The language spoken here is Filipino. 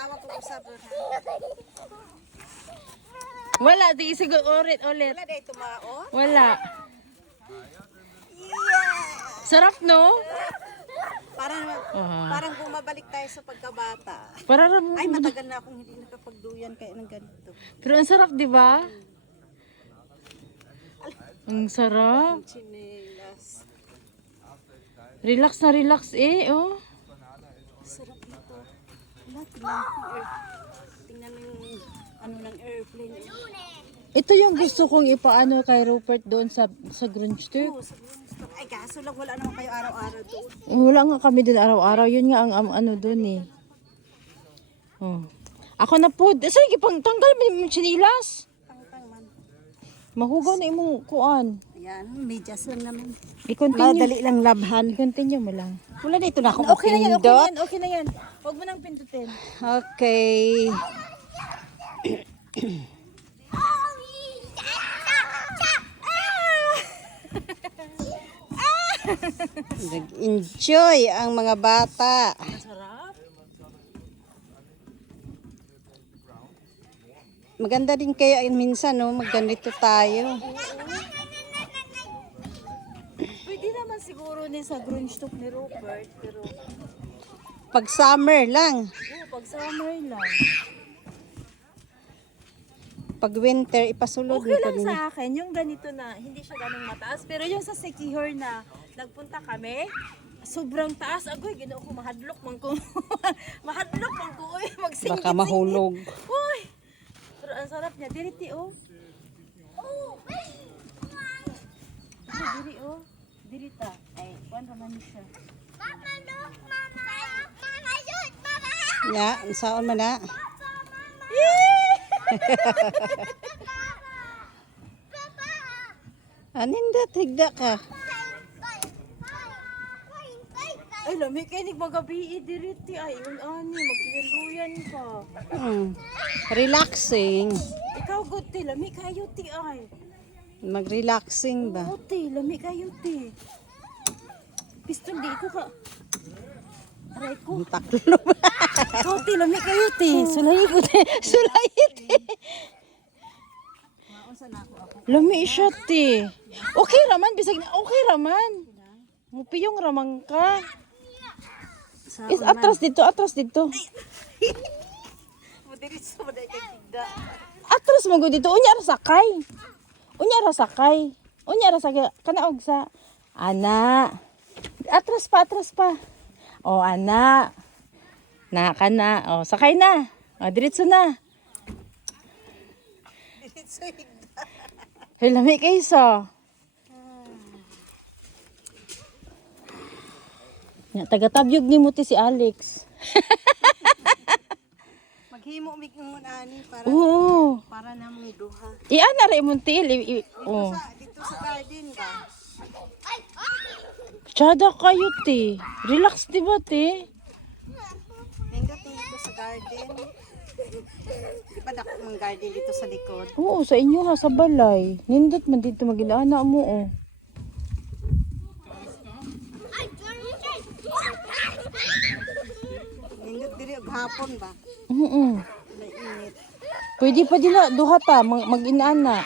tawa po usap doon. Wala, di siguro ulit. Wala day tumao. Wala. Yeah! Sarap, no? Parang bumabalik tayo sa pagkabata. Parang Ay, matagal na akong hindi nakapagduyan kaya ng ganito. pero ang sarap, di ba? Ang sarap. Chinelas. Relax na relax eh, oh. Sarap nito. Wala, tingnan mo yung ano ng airplane. Ito yung gusto kong ipaano kay Rupert doon sa Grundstück. Oo, sa Grundstück. Ay, kaso lang wala naman kayo araw-araw doon. Wala nga kami doon araw-araw. Yun nga ang ano doon eh. Oh. Ako na po. Sige, pang tanggal mo yung chinilas. Tang-tang man. Mahugaw na imong kuan. Ayan, medyas lang naman. I-continue. Madali lang labhan. I-continue mo lang. Wala dito na akong Okay na yan, okay na pindot. yan, okay na yan. Huwag mo nang pindutin. Okay. Nag-enjoy ang mga bata. Sarap. Maganda din kaya minsan, no? Magganito tayo. Pwede naman siguro ni sa Grundstück ni Rupert, pero Pag summer lang. pag summer lang. Pag winter, ipasulod Okay mo pa lang din. sa akin, yung ganito na, hindi siya ganong mataas. Pero yung sa Sekihor na nagpunta kami, sobrang taas. Agoy, ginoo ko, mahadlok man ko. Mahadlok man ko, uy, magsingit. Baka mahulog. Uy! Pero ang sarap niya, diriti oh. Ito, diri oh. Dirita. Ay, kuwan naman siya. Ya, saan man na? Aninda, tigda ka. Ay, lami kayo, magabi diriti. Ay, yun ani, magkiluyan ka. Relaxing. Ikaw, good ti, lami kayo ti ay. Mag-relaxing ba? Oo, ti, lami kayo ti. Piston, di ko ka. Aray ko. Ang taklo ba? Ikaw, ti, lami kayo ti. Sulayi ko ti. Sulayi ti. Lami siya ti. Okay raman, bisag na okay raman. Mupiyong ramang ka. Is atras dito, atras dito. Atras mo gud dito, unya ra sakay. Unya ra sakay. Unya ra sakay kanaog sa ana. Atras pa. O ana. Na kana. O sakay na. O diretso na. Lami kayo sa. Taga-tabyog ni mo ti si Alex. Maghimo mig ngon ani Oo. para namang duha. Iana ra imong tiil. Oh. Dito sa garden ba? Tsada kayo ti. Relax di ba ti? Nindot dito sa garden. Di ba dako mang garden dito sa likod? Oo, sa inyo ha, sa balay. Nindot man dito magilaana mo oh. Nindot diri og hapon ba? Oo. Mainit. Pwede pa din na duha ta mag-inana.